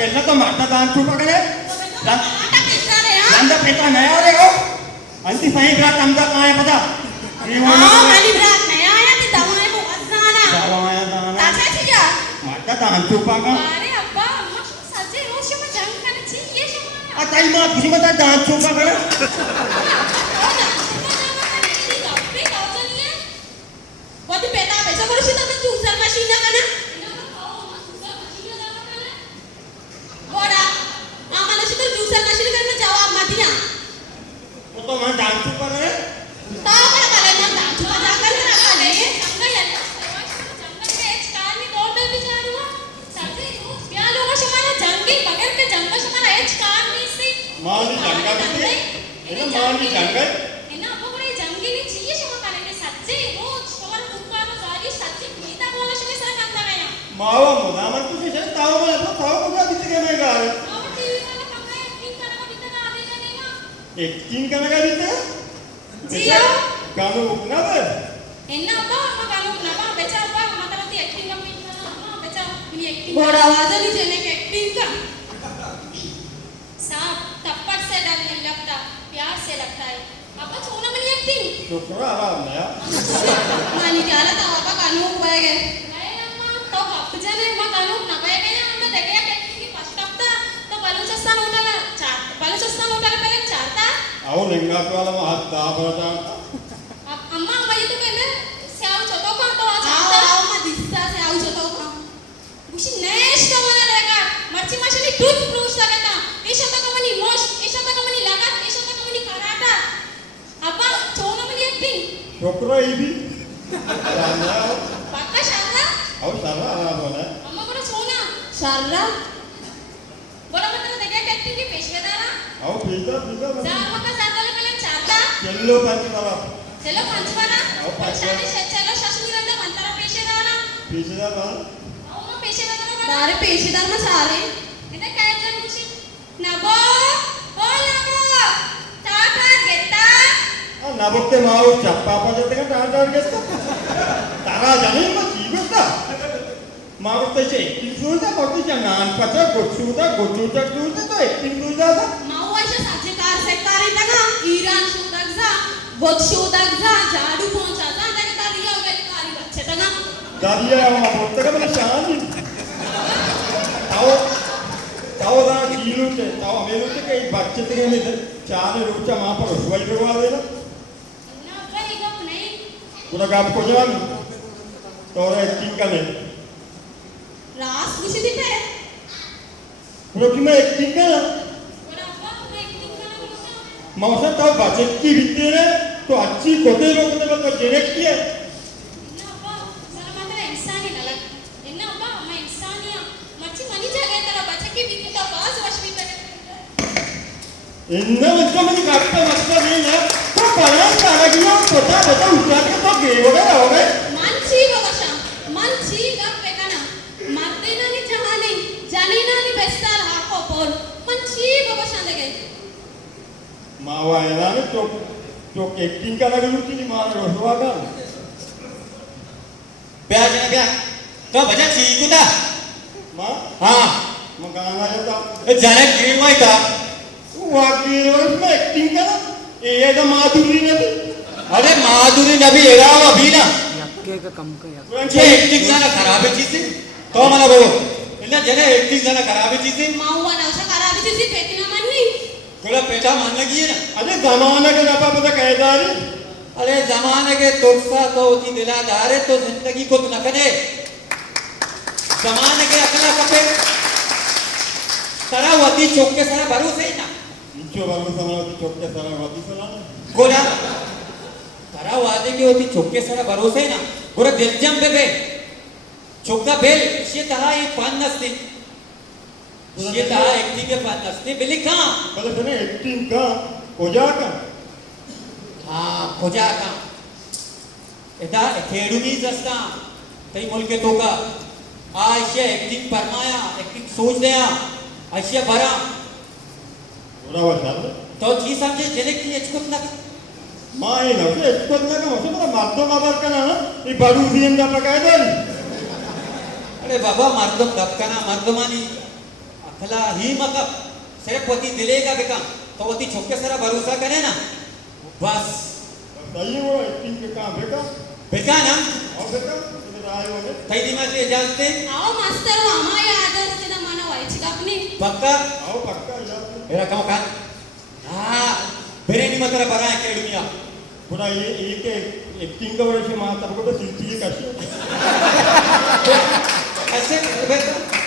केला तो मारता दान चुका करे आता किस्सा रे हा यंदा पेटा नाही आले हो अंती साई ब्रात आमचा काय पता माली ब्रात नाही आया ती दवाई बहुत जाना दवाया दाना ताचा छिया मारता दान चुका का अरे अब्बा अम्मा सजे रोज में जंग करने चाहिए शमाना आता ही मात किसी मत दान चुका करे वती पेटा पैसा करू शकता तू जर मशीन का ना बोडा आम्हाला शिकल ज्यूसर मशीन करने जवाब मत दिया वो तो मैं दान चुका करे ताव करा काले मन दान चुका जा कर काले जंगल है जंगल में एक कार में दौड़ दे बिचारू सजे रोज ब्या लोग शमाना जंगल बगैर के जंगल शमाना एक कार में से माली जंगल में ये माली जंगल इना बगरे जंगल में चाहिए शमा काले के सजे रोज शमाना दुकान जारी सजे मीता बोला शमे सर कंदा गया मावा मुदामन कुछ है ताव में तो ताव कुछ बीत के मैं गा और टीवी वाला कमाए एक्टिंग करना बितना आवे जाने एक्टिंग करने का बीते जियो गानो ना बे එන්න අප්පා අම්මා ගලු නබා බෙචා අප්පා අම්මා තරති ඇක්ටිං එක පිටනවා අම්මා බෙචා මිනි ඇක්ටිං बड़ा आवाज है जेने के एक्टिंग का साहब थप्पड़ से डर नहीं लगता प्यार से लगता है अब्बा सोना मनी एक्टिंग छोकरा आराम ना मानी जाला ता अब्बा कानू हुए गए अरे अम्मा तो गप जने अम्मा कानू नबे गए अम्मा देखे एक्टिंग की फर्स्ट हफ्ता तो बलूचिस्तान उठाला चार बलूचिस्तान उठाला पहले चारता आओ लिंगा वाला हाथ दा बड़ा अम्मा अम्मा ये तो कहने स्याव छोटो का तो आज आओ मा दिसता स्याव छोटो का उसी नेश का मना लेगा मर्ची मशीनी टूथ ब्रूश लगता ऐसा तो कमनी मोश ऐसा तो कमनी लागत ऐसा तो कमनी कराटा अब्बा छोना मनी एक्टिंग छोकरा ही भी ना पक्का शाला आओ सारा आराम होना अम्मा को छोना शाला बोला मतलब देखे एक्टिंग की पेशवेदारा आओ पीता जान का साथले पहले चारता चलो पांच वाला चलो पंचवाना शादी चलो शशमीरंदा मंतरा पेशेदारा पेशेदार అవును పేషేదారు దారి పేషేదారు మా సారే ఎంత కాయజన్ ఖుషి నబో ఓ నబో టాటా గెత్తా ना बघते माव चप्पा पाजते का टाळ घेतो तारा जाणे मग जीवता माव त्याचे एक्टिंग सुद्धा मोठीच्या नानपाचा गोचूचा तो एक्टिंग सुद्धा मावाच्या साचे कार सेक्टर येता का इराण शोधक जा बोध शोधक जा झाडू पहुंचा जा त्या तारिया वगैरे कारी बच्चे ता ना दारिया बोलते का मला शान ताव ना जीलूचे ताव मेलूचे काही बच्चे ते गेले तर चार रोजच्या मापर रसवाई करवा देला ना भाई गप नहीं पुन्हा गाप को जान तोरा एक्टिंग का नाही रास खुशी दिते पुन्हा की मैं एक्टिंग का बड़ा अब्बा मैं एक्टिंग करना बोलता मावसा ताव बचत की भीती रे तो अच्छी कोते लोग ने बता डायरेक्ट किया ना अब्बा जरा मात्र इंसानी नलक इन्ना अब्बा मैं इंसानिया मच्छी मनी जागे तेरा बच्चे की बीती का बाज वशवी करे इन्ना मतलब मुझे काटता मतलब नहीं ना तो पढ़ा सारा किया पता उठा के तो गए वगैरह हो गए मन छी गप बेकाना मरते ना नहीं जहाने जाने ना नहीं बेस्ता रहा को पर मन छी बगशा दे गए मावा है ना तो एक्टिंग का लगे लुटी नहीं मार रोसवा का ब्याज ना ब्याज तो बजा चीकुता मां हाँ मैं गाना जाता जाने गिरी हुआ था वाकी में एक्टिंग का ये तो माधुरी ने भी अरे माधुरी नबी एरा अभी ना यक्के का कम का यक्के ये एक्टिंग जाना खराब है चीज़ तो मला बोलो इल्ला जने एक्टिंग जाना खराब है चीज़ माऊवा ना उसा खराब चीज पेtina मन्नी थोड़ा पेटा मान लगी है ना अरे जमाना के नापा पता कहता है अरे जमाने के तोक्सा तो होती दिलादार है तो जिंदगी को न करे जमाने के अकला कपे सारा वती चौक के सारा भरोसे ही ना इंचो बाबू समाती चौके सारा वादी सलाम गोला सारा वादे के होती चौक के सारा भरोसे ही ना गोरा दिलजम पे चौका बेल ये तहा एक पान नस्ती ये तहा एक्टिंग के पान नस्ती बिली कहाँ पहले तने एक्टिंग का कोजा का हाँ खोजा का एदा खेडूनी जस्ता तई मुलके तोका आशिया एक्टिंग परमाया एक्टिंग सोच दया आशिया भरा थोड़ा वाला तो जी समझे जेने की एचकुत ना माय ना से एक्सपर्ट ना का मतलब मारतो बाबर का ना ये बारू सीएम दा पकाय दे अरे बाबा मर्दम दक्कना मर्दमानी थला ही मका सिर्फ पति दिलेगा बेका तो वती छोके सारा भरोसा करे ना बस बताइए वो एक्टिंग के काम बेटा बेका ना और बेटा इधर आए होंगे तई दिमाची इजाजत है आओ मास्तर आम्हा या आदर से ना माना व्हायची कापणी पक्का आओ पक्का यार मेरा काम का हाँ बेरे नि मतरा बरा अकेडमिया पुरा ये के एक्टिंग का वर्ष माता को तो सिलती है कैसे ऐसे बेटा